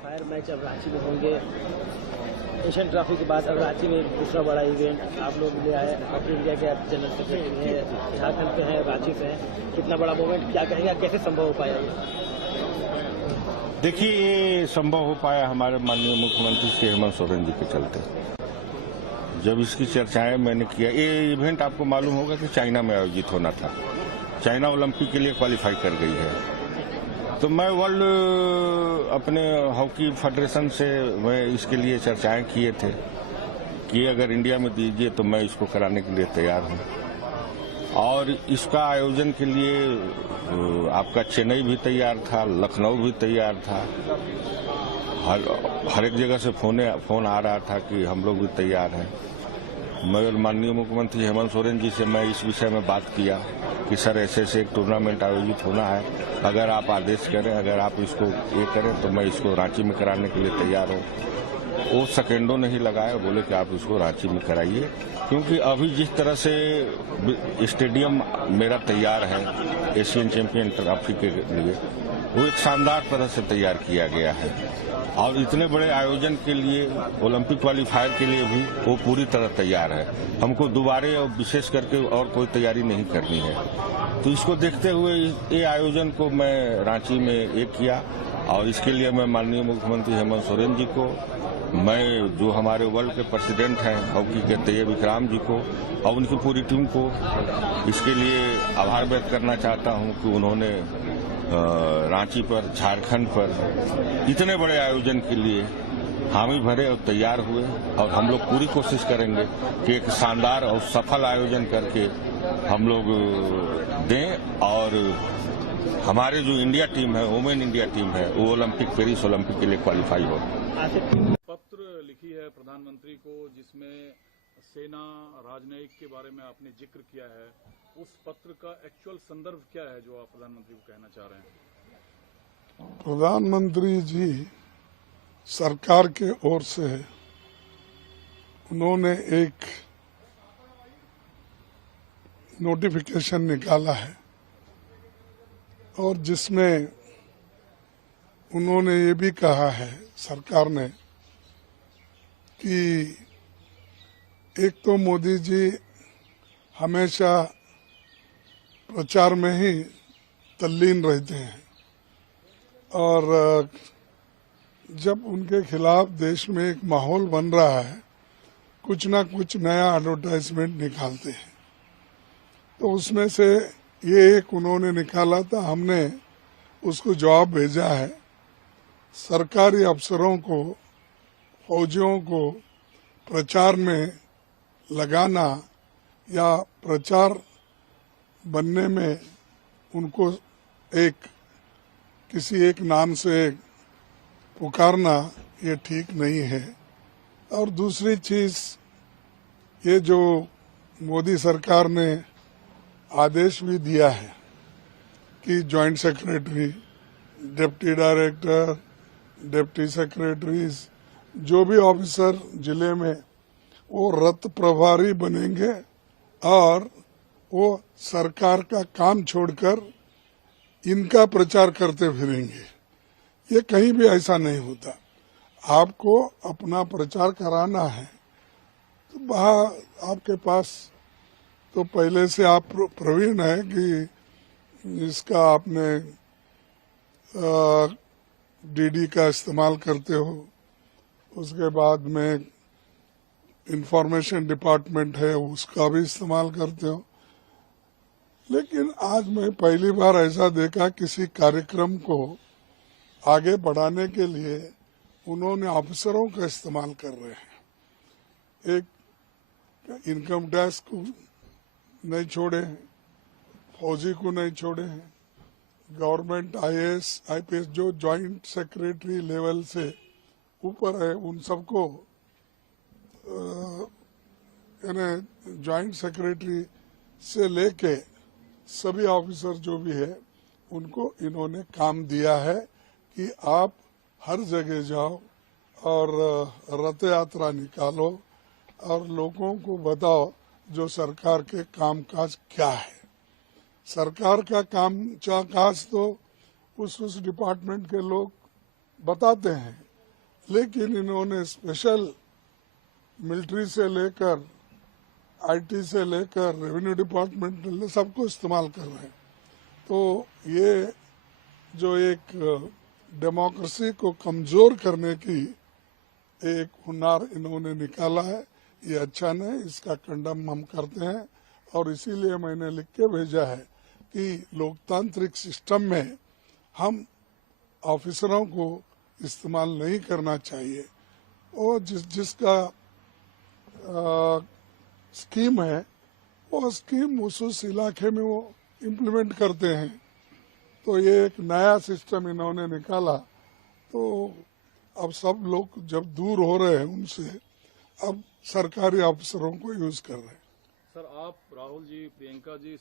Qualifier match अब रांची में होंगे। एशियन ट्रॉफी के बाद अब रांची में दूसरा बड़ा इवेंट आप लोग ले आए। हॉकी इंडिया के जनरल सेक्रेटरी हैं, झारखंड के हैं, रांची से हैं। कितना बड़ा मूवमेंट, क्या कहेंगे, कैसे संभव हो पाया ये? देखिए, ये संभव हो पाया हमारे माननीय मुख्यमंत्री श्री हेमंत सोरेन जी के चलते। जब इसकी चर्चाएं मैंने किया, ये इवेंट आपको मालूम होगा कि चाइना में आयोजित होना था। चाइना ओलंपिक के लिए क्वालिफाई कर गई है। तो मैं वर्ल्ड अपने हॉकी फेडरेशन से मैं इसके लिए चर्चाएं किए थे कि अगर इंडिया में दीजिए तो मैं इसको कराने के लिए तैयार हूं। और इसका आयोजन के लिए आपका चेन्नई भी तैयार था, लखनऊ भी तैयार था। हर एक जगह से फोन आ रहा था कि हम लोग भी तैयार हैं। मैं माननीय मुख्यमंत्री हेमंत सोरेन जी से मैं इस विषय में बात किया कि सर ऐसे एक टूर्नामेंट आयोजित होना है, अगर आप आदेश करें, अगर आप इसको ये करें तो मैं इसको रांची में कराने के लिए तैयार हूँ। वो सेकेंडों नहीं लगाए, बोले कि आप इसको रांची में कराइए, क्योंकि अभी जिस तरह से स्टेडियम मेरा तैयार है एशियन चैंपियन ट्रॉफी के लिए, वो एक शानदार तरह से तैयार किया गया है। और इतने बड़े आयोजन के लिए, ओलंपिक क्वालिफायर के लिए भी वो पूरी तरह तैयार है। हमको दोबारे और विशेष करके और कोई तैयारी नहीं करनी है। तो इसको देखते हुए ये आयोजन को मैं रांची में एक किया। और इसके लिए मैं माननीय मुख्यमंत्री हेमंत सोरेन जी को, मैं जो हमारे वर्ल्ड के प्रेसिडेंट हैं हॉकी के तैयब इकराम जी को और उनकी पूरी टीम को इसके लिए आभार व्यक्त करना चाहता हूं कि उन्होंने रांची पर, झारखंड पर इतने बड़े आयोजन के लिए हामी भरे और तैयार हुए। और हम लोग पूरी कोशिश करेंगे कि एक शानदार और सफल आयोजन करके हम लोग दें और हमारे जो इंडिया टीम है, वुमेन इंडिया टीम है, वो पेरिस ओलंपिक के लिए क्वालिफाई हो। पत्र लिखी है प्रधानमंत्री को, जिसमें सेना राजनयिक के बारे में आपने जिक्र किया है। उस पत्र का एक्चुअल संदर्भ क्या है जो आप प्रधानमंत्री को कहना चाह रहे हैं? प्रधानमंत्री जी सरकार के ओर से उन्होंने एक नोटिफिकेशन निकाला है और जिसमें उन्होंने ये भी कहा है, सरकार ने, कि एक तो मोदी जी हमेशा प्रचार में ही तल्लीन रहते हैं और जब उनके खिलाफ देश में एक माहौल बन रहा है, कुछ ना कुछ नया एडवर्टाइजमेंट निकालते हैं। तो उसमें से ये एक उन्होंने निकाला था, हमने उसको जवाब भेजा है। सरकारी अफसरों को, फौजियों को प्रचार में लगाना या प्रचार बनने में उनको किसी एक नाम से पुकारना ये ठीक नहीं है। और दूसरी चीज, ये जो मोदी सरकार ने आदेश भी दिया है कि joint secretary, deputy director, deputy secretaries, जो भी ऑफिसर जिले में, वो रथ प्रभारी बनेंगे और वो सरकार का काम छोड़कर इनका प्रचार करते फिरेंगे। ये कहीं भी ऐसा नहीं होता। आपको अपना प्रचार कराना है तो वहाँ आपके पास तो पहले से आप प्रवीण है कि इसका आपने डीडी का इस्तेमाल करते हो, उसके बाद में इंफॉर्मेशन डिपार्टमेंट है उसका भी इस्तेमाल करते हो। लेकिन आज मैं पहली बार ऐसा देखा, किसी कार्यक्रम को आगे बढ़ाने के लिए उन्होंने अफसरों का इस्तेमाल कर रहे हैं। एक इनकम टैक्स को नहीं छोड़े हैं, फौजी को नहीं छोड़े हैं, गवर्नमेंट आईएएस आईपीएस जो जॉइंट सेक्रेटरी लेवल से ऊपर है उन सबको, यानी जॉइंट सेक्रेटरी से लेके सभी ऑफिसर जो भी है उनको इन्होंने काम दिया है कि आप हर जगह जाओ और रथ यात्रा निकालो और लोगों को बताओ जो सरकार के कामकाज क्या है। सरकार का कामकाज तो उस डिपार्टमेंट के लोग बताते हैं, लेकिन इन्होंने स्पेशल मिलिट्री से लेकर आईटी से लेकर रेवेन्यू डिपार्टमेंट सबको इस्तेमाल कर रहे हैं। तो ये जो एक डेमोक्रेसी को कमजोर करने की एक हुनर इन्होंने निकाला है, ये अच्छा नहीं, इसका कंडम हम करते हैं। और इसीलिए मैंने लिख के भेजा है कि लोकतांत्रिक सिस्टम में हम ऑफिसरों को इस्तेमाल नहीं करना चाहिए। और जिसका स्कीम है वो स्कीम उस इलाके में वो इम्प्लीमेंट करते हैं। तो ये एक नया सिस्टम इन्होंने निकाला, तो अब सब लोग जब दूर हो रहे हैं उनसे, अब सरकारी अफसरों को यूज कर रहे हैं। सर, आप राहुल जी, प्रियंका जी